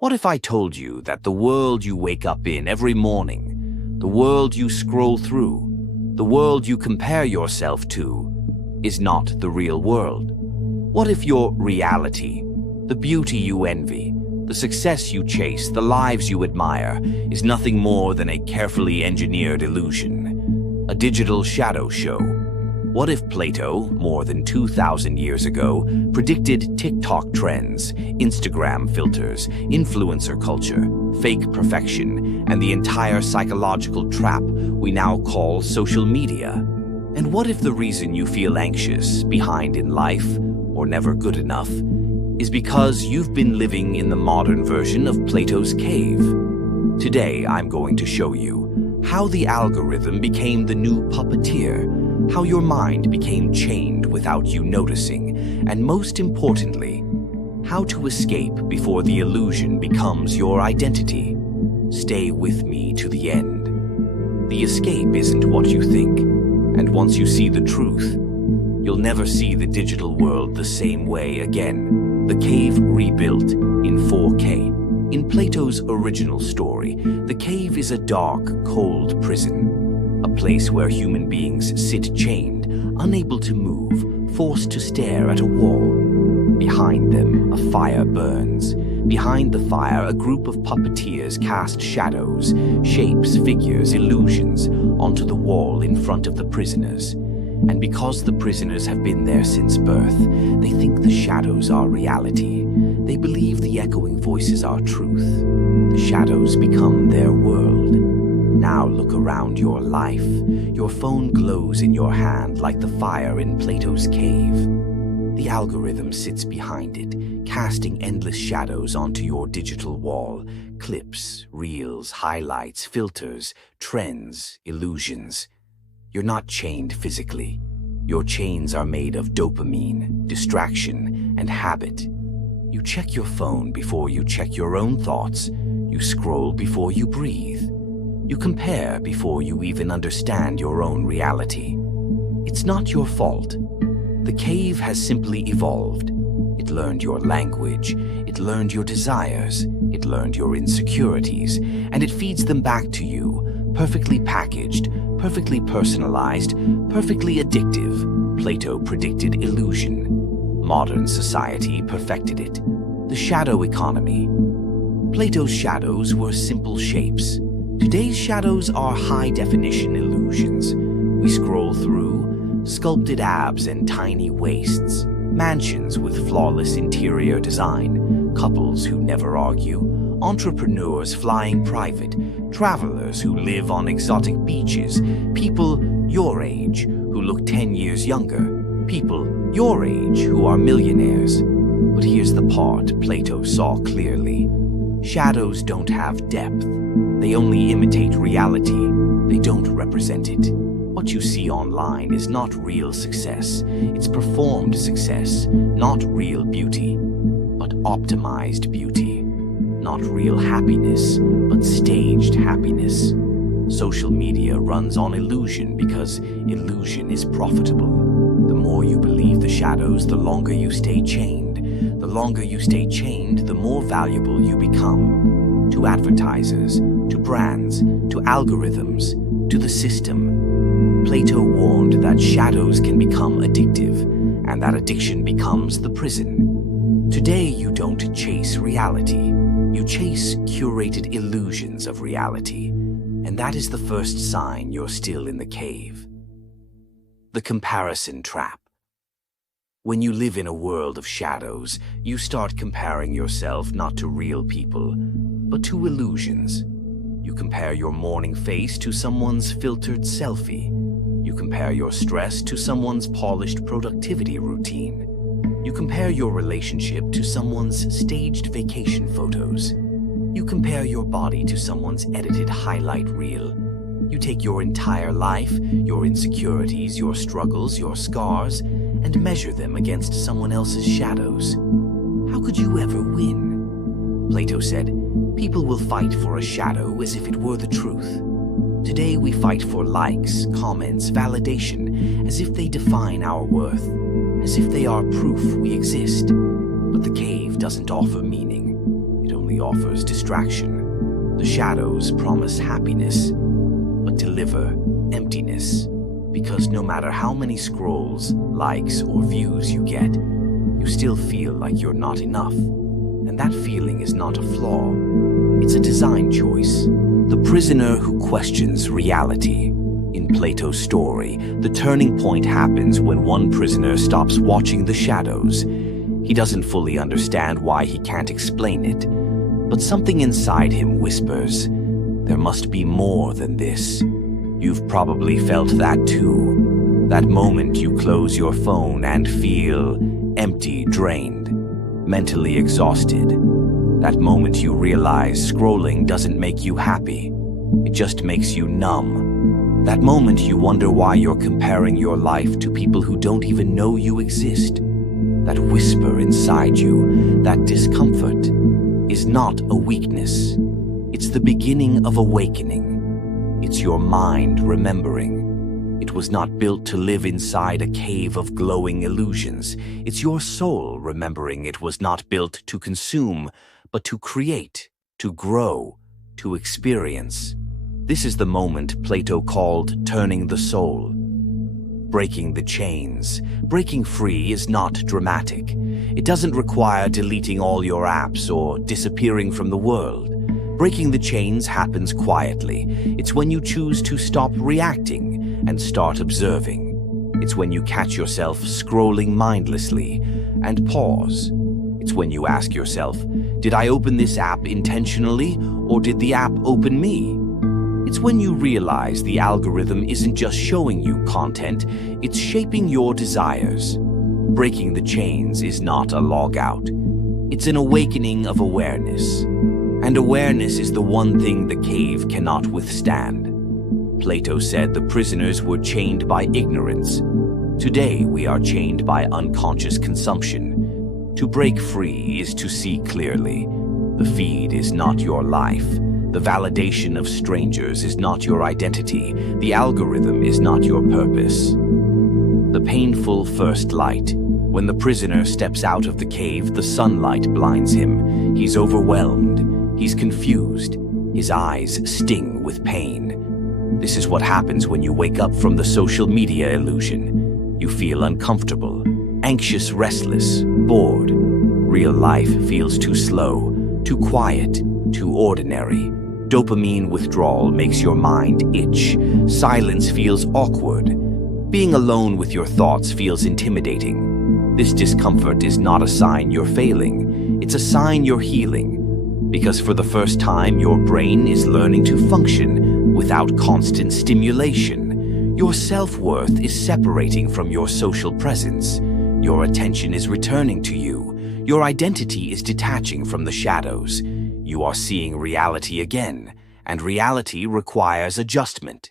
What if I told you that the world you wake up in every morning, the world you scroll through, the world you compare yourself to, is not the real world? What if your reality, the beauty you envy, the success you chase, the lives you admire, is nothing more than a carefully engineered illusion, a digital shadow show? What if Plato, more than 2,000 years ago, predicted TikTok trends, Instagram filters, influencer culture, fake perfection, and the entire psychological trap we now call social media? And what if the reason you feel anxious, behind in life, or never good enough, is because you've been living in the modern version of Plato's Cave? Today, I'm going to show you how the algorithm became the new puppeteer, how your mind became chained without you noticing, and most importantly, how to escape before the illusion becomes your identity. Stay with me to the end. The escape isn't what you think, and once you see the truth, you'll never see the digital world the same way again. The cave rebuilt in 4K. In Plato's original story, the cave is a dark, cold prison. A place where human beings sit chained, unable to move, forced to stare at a wall. Behind them, a fire burns. Behind the fire, a group of puppeteers cast shadows, shapes, figures, illusions onto the wall in front of the prisoners. And because the prisoners have been there since birth, they think the shadows are reality. They believe the echoing voices are truth. The shadows become their world. Now look around your life. Your phone glows in your hand like the fire in Plato's cave. The algorithm sits behind it, casting endless shadows onto your digital wall. Clips, reels, highlights, filters, trends, illusions. You're not chained physically. Your chains are made of dopamine, distraction, and habit. You check your phone before you check your own thoughts. You scroll before you breathe. You compare before you even understand your own reality. It's not your fault. The cave has simply evolved. It learned your language, it learned your desires, it learned your insecurities, and it feeds them back to you, perfectly packaged, perfectly personalized, perfectly addictive. Plato predicted illusion. Modern society perfected it. The shadow economy. Plato's shadows were simple shapes. Today's shadows are high-definition illusions. We scroll through sculpted abs and tiny waists, mansions with flawless interior design, couples who never argue, entrepreneurs flying private, travelers who live on exotic beaches, people your age who look 10 years younger, people your age who are millionaires. But here's the part Plato saw clearly. Shadows don't have depth. They only imitate reality. They don't represent it. What you see online is not real success. It's performed success, not real beauty, but optimized beauty. Not real happiness, but staged happiness. Social media runs on illusion because illusion is profitable. The more you believe the shadows, the longer you stay chained. The longer you stay chained, the more valuable you become. To advertisers, to brands, to algorithms, to the system. Plato warned that shadows can become addictive, and that addiction becomes the prison. Today, you don't chase reality. You chase curated illusions of reality, and that is the first sign you're still in the cave. The comparison trap. When you live in a world of shadows, you start comparing yourself not to real people, but to illusions. You compare your morning face to someone's filtered selfie. You compare your stress to someone's polished productivity routine. You compare your relationship to someone's staged vacation photos. You compare your body to someone's edited highlight reel. You take your entire life, your insecurities, your struggles, your scars, and measure them against someone else's shadows. How could you ever win? Plato said, people will fight for a shadow as if it were the truth. Today we fight for likes, comments, validation, as if they define our worth, as if they are proof we exist. But the cave doesn't offer meaning. It only only offers distraction. The shadows promise happiness, but deliver emptiness. Because no matter how many scrolls, likes, or views you get, you still feel like you're not enough. And that feeling is not a flaw. It's a design choice. The prisoner who questions reality. In Plato's story, the turning point happens when one prisoner stops watching the shadows. He doesn't fully understand why he can't explain it, but something inside him whispers, there must be more than this. You've probably felt that too. That moment you close your phone and feel empty, drained, mentally exhausted. That moment you realize scrolling doesn't make you happy. It just makes you numb. That moment you wonder why you're comparing your life to people who don't even know you exist. That whisper inside you, that discomfort, is not a weakness. It's the beginning of awakening. It's your mind remembering. It was not built to live inside a cave of glowing illusions. It's your soul remembering it was not built to consume, but to create, to grow, to experience. This is the moment Plato called turning the soul. Breaking the chains. Breaking free is not dramatic. It doesn't require deleting all your apps or disappearing from the world. Breaking the chains happens quietly. It's when you choose to stop reacting and start observing. It's when you catch yourself scrolling mindlessly and pause. It's when you ask yourself, did I open this app intentionally or did the app open me? It's when you realize the algorithm isn't just showing you content, it's shaping your desires. Breaking the chains is not a logout. It's an awakening of awareness. And awareness is the one thing the cave cannot withstand. Plato said the prisoners were chained by ignorance. Today we are chained by unconscious consumption. To break free is to see clearly. The feed is not your life. The validation of strangers is not your identity. The algorithm is not your purpose. The painful first light. When the prisoner steps out of the cave, the sunlight blinds him. He's overwhelmed. He's confused. His eyes sting with pain. This is what happens when you wake up from the social media illusion. You feel uncomfortable, anxious, restless, bored. Real life feels too slow, too quiet, too ordinary. Dopamine withdrawal makes your mind itch. Silence feels awkward. Being alone with your thoughts feels intimidating. This discomfort is not a sign you're failing. It's a sign you're healing. Because for the first time, your brain is learning to function without constant stimulation. Your self-worth is separating from your social presence. Your attention is returning to you. Your identity is detaching from the shadows. You are seeing reality again, and reality requires adjustment.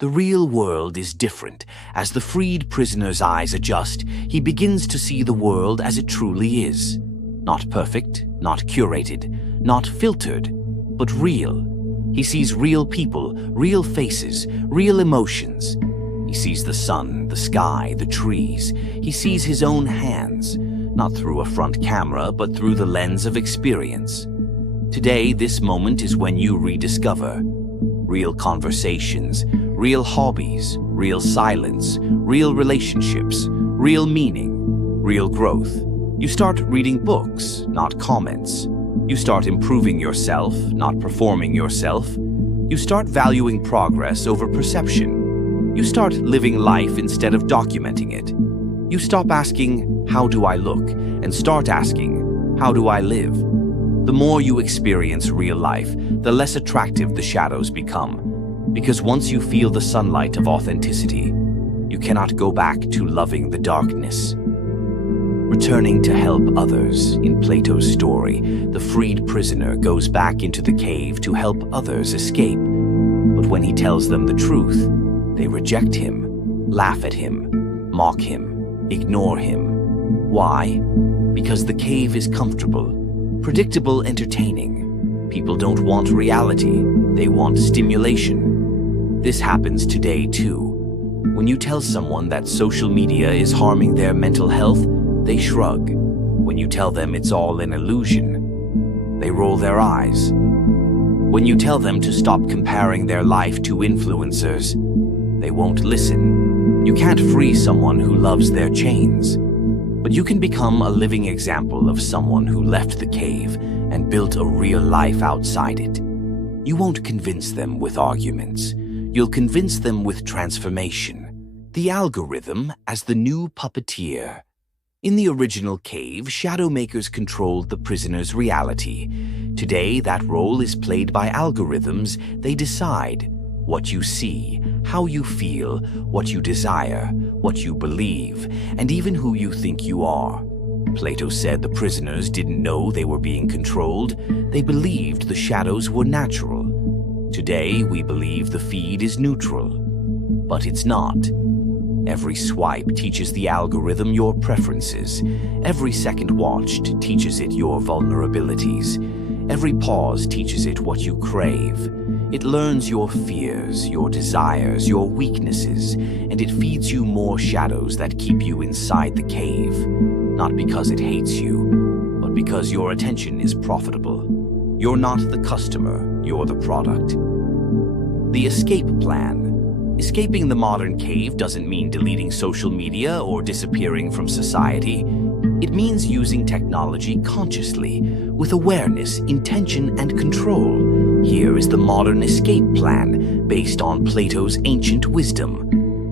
The real world is different. As the freed prisoner's eyes adjust, he begins to see the world as it truly is. Not perfect, not curated, not filtered, but real. He sees real people, real faces, real emotions. He sees the sun, the sky, the trees. He sees his own hands, not through a front camera, but through the lens of experience. Today, this moment is when you rediscover real conversations, real hobbies, real silence, real relationships, real meaning, real growth. You start reading books, not comments. You start improving yourself, not performing yourself. You start valuing progress over perception. You start living life instead of documenting it. You stop asking, how do I look? And start asking, how do I live? The more you experience real life, the less attractive the shadows become. Because once you feel the sunlight of authenticity, you cannot go back to loving the darkness. Returning to help others, in Plato's story, the freed prisoner goes back into the cave to help others escape. But when he tells them the truth, they reject him, laugh at him, mock him, ignore him. Why? Because the cave is comfortable, predictable, entertaining. People don't want reality, they want stimulation. This happens today too. When you tell someone that social media is harming their mental health, they shrug. When you tell them it's all an illusion, They roll their eyes. When you tell them to stop comparing their life to influencers, they won't listen. You can't free someone who loves their chains, but you can become a living example of someone who left the cave and built a real life outside it. You won't convince them with arguments. You'll convince them with transformation. The algorithm as the new puppeteer. In the original cave, shadow makers controlled the prisoner's reality. Today, that role is played by algorithms. They decide what you see, how you feel, what you desire, what you believe, and even who you think you are. Plato said the prisoners didn't know they were being controlled. They believed the shadows were natural. Today, we believe the feed is neutral, but it's not. Every swipe teaches the algorithm your preferences. Every second watched teaches it your vulnerabilities. Every pause teaches it what you crave. It learns your fears, your desires, your weaknesses, and it feeds you more shadows that keep you inside the cave. Not because it hates you, but because your attention is profitable. You're not the customer, you're the product. The escape plan. Escaping the modern cave doesn't mean deleting social media or disappearing from society. It means using technology consciously, with awareness, intention, and control. Here is the modern escape plan, based on Plato's ancient wisdom.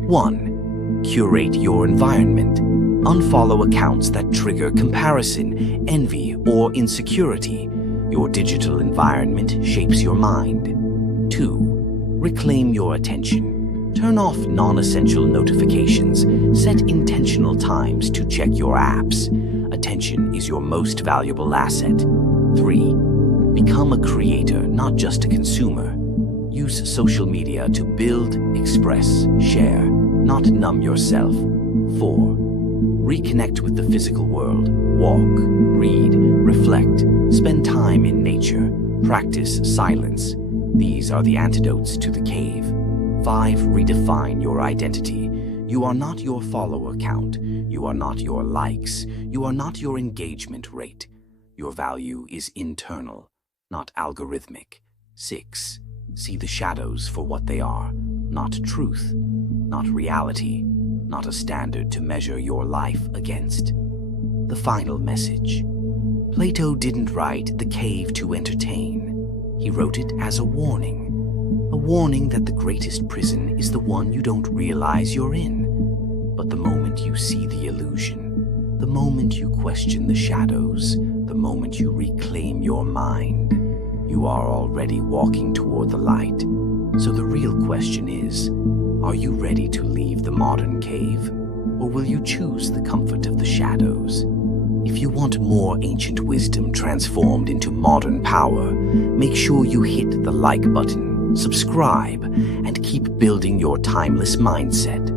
1. Curate your environment. Unfollow accounts that trigger comparison, envy, or insecurity. Your digital environment shapes your mind. 2. Reclaim your attention. Turn off non-essential notifications. Set intentional times to check your apps. Attention is your most valuable asset. 3. Become a creator, not just a consumer. Use social media to build, express, share, not numb yourself. 4. Reconnect with the physical world. Walk, read, reflect, spend time in nature, practice silence. These are the antidotes to the cave. 5. Redefine your identity. You are not your follower count. You are not your likes. You are not your engagement rate. Your value is internal, not algorithmic. 6. See the shadows for what they are. Not truth, not reality, not a standard to measure your life against. The final message. Plato didn't write The Cave to entertain. He wrote it as a warning. A warning that the greatest prison is the one you don't realize you're in. But the moment you see the illusion, the moment you question the shadows, the moment you reclaim your mind, you are already walking toward the light. So the real question is, are you ready to leave the modern cave? Or will you choose the comfort of the shadows? If you want more ancient wisdom transformed into modern power, make sure you hit the like button, subscribe, and keep building your timeless mindset.